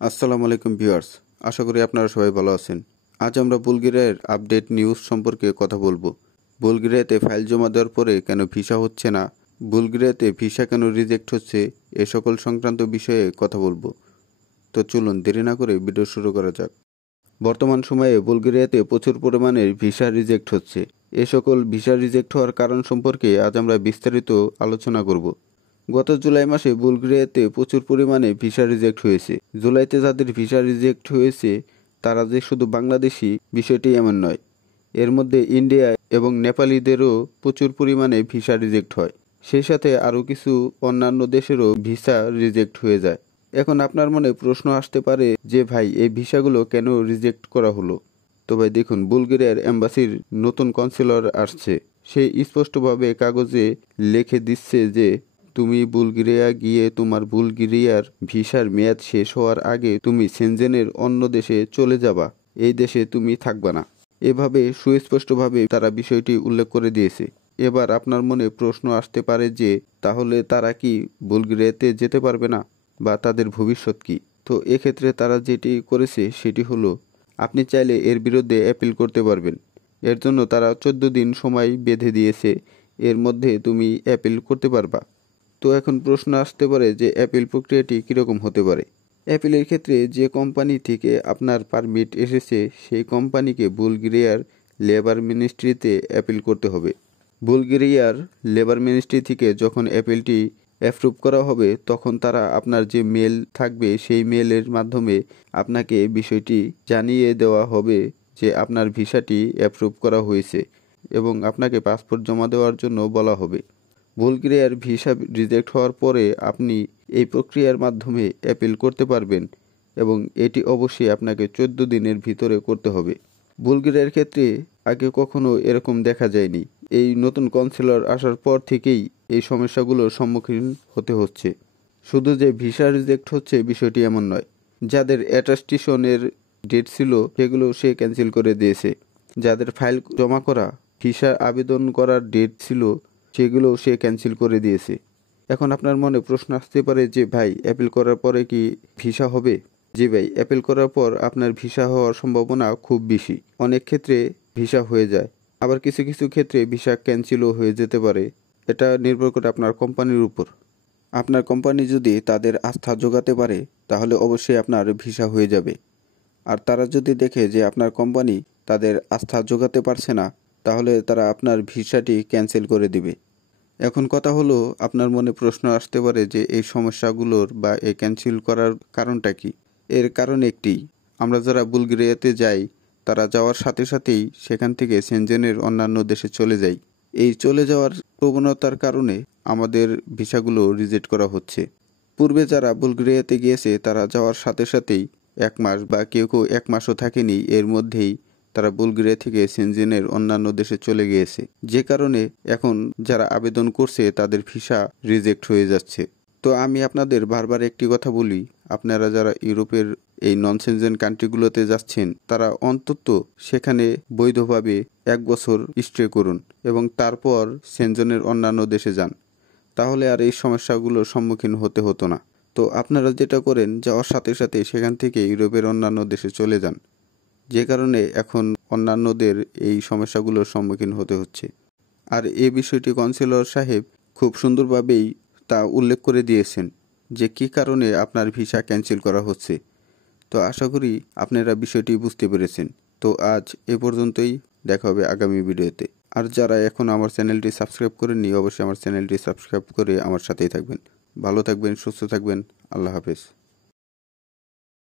আসসালামু আলাইকুম ভিউয়ার্স, আশা করি আপনারা সবাই ভালো আছেন। আজ আমরা বুলগেরিয়ার আপডেট নিউজ সম্পর্কে কথা বলবো। বুলগেরিয়াতে ফাইল জমা দেওয়ার পরে কেন ভিসা হচ্ছে না, বুলগেরিয়াতে ভিসা কেন রিজেক্ট হচ্ছে, এ সকল সংক্রান্ত বিষয়ে কথা বলবো। তো চলুন দেরি না করে ভিডিও শুরু করা যাক। বর্তমান সময়ে বুলগেরিয়াতে প্রচুর পরিমাণে ভিসা রিজেক্ট হচ্ছে। এ সকল ভিসা রিজেক্ট হওয়ার কারণ সম্পর্কে আজ আমরা বিস্তারিত আলোচনা করব। গত জুলাই মাসে বুলগেরিয়াতে প্রচুর পরিমাণে ভিসা রিজেক্ট হয়েছে। জুলাইতে যাদের ভিসা রিজেক্ট হয়েছে তারা যে শুধু বাংলাদেশি, বিষয়টি এমন নয়। এর মধ্যে ইন্ডিয়া এবং নেপালিদেরও প্রচুর পরিমাণে ভিসা রিজেক্ট হয়। সেই সাথে আরও কিছু অন্যান্য দেশেরও ভিসা রিজেক্ট হয়ে যায়। এখন আপনার মনে প্রশ্ন আসতে পারে যে ভাই, এই ভিসাগুলো কেন রিজেক্ট করা হলো? তো ভাই দেখুন, বুলগেরিয়ার এম্বাসির নতুন কনসিলর আসছে। সে স্পষ্টভাবে কাগজে লিখে দিচ্ছে যে তুমি বুলগেরিয়া গিয়ে তোমার বুলগেরিয়ার ভিসার মেয়াদ শেষ হওয়ার আগে তুমি সেনজেনের অন্য দেশে চলে যাবা, এই দেশে তুমি থাকবা না। এভাবে সুস্পষ্টভাবে তারা বিষয়টি উল্লেখ করে দিয়েছে। এবার আপনার মনে প্রশ্ন আসতে পারে যে তাহলে তারা কি বুলগেরিয়াতে যেতে পারবে না, বা তাদের ভবিষ্যৎ কি? তো এক্ষেত্রে তারা যেটি করেছে সেটি হলো, আপনি চাইলে এর বিরুদ্ধে অ্যাপিল করতে পারবেন। এর জন্য তারা 14 দিন সময় বেঁধে দিয়েছে, এর মধ্যে তুমি অ্যাপিল করতে পারবা। তো এখন প্রশ্ন আসতে পারে যে অ্যাপিল প্রক্রিয়াটি কীরকম হতে পারে। অ্যাপিলের ক্ষেত্রে যে কোম্পানি থেকে আপনার পারমিট এসেছে সেই কোম্পানিকে বুলগেরিয়ার লেবার মিনিস্ট্রিতে অ্যাপিল করতে হবে। বুলগেরিয়ার লেবার মিনিস্ট্রি থেকে যখন অ্যাপিলটি অ্যাপ্রুভ করা হবে তখন তারা আপনার যে মেল থাকবে সেই মেলের মাধ্যমে আপনাকে বিষয়টি জানিয়ে দেওয়া হবে যে আপনার ভিসাটি অ্যাপ্রুভ করা হয়েছে এবং আপনাকে পাসপোর্ট জমা দেওয়ার জন্য বলা হবে। বুলগেরিয়ার ভিসা রিজেক্ট হওয়ার পরে আপনি এই প্রক্রিয়ার মাধ্যমে অ্যাপিল করতে পারবেন এবং এটি অবশ্যই আপনাকে 14 দিনের ভিতরে করতে হবে। বুলগেরিয়ার ক্ষেত্রে আগে কখনো এরকম দেখা যায়নি। এই নতুন কনসিলর আসার পর থেকেই এই সমস্যাগুলোর সম্মুখীন হতে হচ্ছে। শুধু যে ভিসা রিজেক্ট হচ্ছে বিষয়টি এমন নয়, যাদের অ্যাটাস্টেশনের ডেট ছিল সেগুলো সে ক্যান্সেল করে দিয়েছে। যাদের ফাইল জমা করা, ভিসা আবেদন করার ডেট ছিল সেগুলো সে ক্যান্সেল করে দিয়েছে। এখন আপনার মনে প্রশ্ন আসতে পারে যে ভাই, অ্যাপিল করার পরে কি ভিসা হবে? জি ভাই, অ্যাপিল করার পর আপনার ভিসা হওয়ার সম্ভাবনা খুব বেশি। অনেক ক্ষেত্রে ভিসা হয়ে যায়, আবার কিছু কিছু ক্ষেত্রে ভিসা ক্যান্সেলও হয়ে যেতে পারে। এটা নির্ভর করে আপনার কোম্পানির উপর। আপনার কোম্পানি যদি তাদের আস্থা জোগাতে পারে তাহলে অবশ্যই আপনার ভিসা হয়ে যাবে। আর তারা যদি দেখে যে আপনার কোম্পানি তাদের আস্থা জোগাতে পারছে না, তাহলে তারা আপনার ভিসাটি ক্যান্সেল করে দিবে। এখন কথা হলো, আপনার মনে প্রশ্ন আসতে পারে যে এই সমস্যাগুলোর বা এই ক্যান্সেল করার কারণটা কি? এর কারণ একটি, আমরা যারা বুলগেরিয়াতে যাই তারা যাওয়ার সাথে সাথেই সেখান থেকে সেনজেনের অন্যান্য দেশে চলে যাই। এই চলে যাওয়ার প্রবণতার কারণে আমাদের ভিসাগুলো রিজেক্ট করা হচ্ছে। পূর্বে যারা বুলগেরিয়াতে গিয়েছে তারা যাওয়ার সাথে সাথেই 1 মাস বা কেউ কেউ 1 মাসও থাকেনি, এর মধ্যেই তারা বুলগেরিয়া থেকে সেনজেনের অন্যান্য দেশে চলে গিয়েছে। যে কারণে এখন যারা আবেদন করছে তাদের ভিসা রিজেক্ট হয়ে যাচ্ছে। তো আমি আপনাদের বারবার একটি কথা বলি, আপনারা যারা ইউরোপের এই নন সেনজেন কান্ট্রিগুলোতে যাচ্ছেন তারা অন্তত সেখানে বৈধভাবে 1 বছর স্টে করুন এবং তারপর সেনজেনের অন্যান্য দেশে যান। তাহলে আর এই সমস্যাগুলোর সম্মুখীন হতে হতো না। তো আপনারা যেটা করেন, যাওয়ার সাথে সাথে সেখান থেকে ইউরোপের অন্যান্য দেশে চলে যান। যে কারণে এখন অন্যান্যদের এই সমস্যাগুলোর সম্মুখীন হতে হচ্ছে। আর এই বিষয়টি কনসিলর সাহেব খুব সুন্দরভাবেই তা উল্লেখ করে দিয়েছেন যে কী কারণে আপনার ভিসা ক্যান্সেল করা হচ্ছে। তো আশা করি আপনারা বিষয়টি বুঝতে পেরেছেন। তো আজ এ পর্যন্তই, দেখা হবে আগামী ভিডিওতে। আর যারা এখন আমার চ্যানেলটি সাবস্ক্রাইব করেননি অবশ্যই আমার চ্যানেলটি সাবস্ক্রাইব করে আমার সাথেই থাকবেন। ভালো থাকবেন, সুস্থ থাকবেন। আল্লাহ হাফেজ।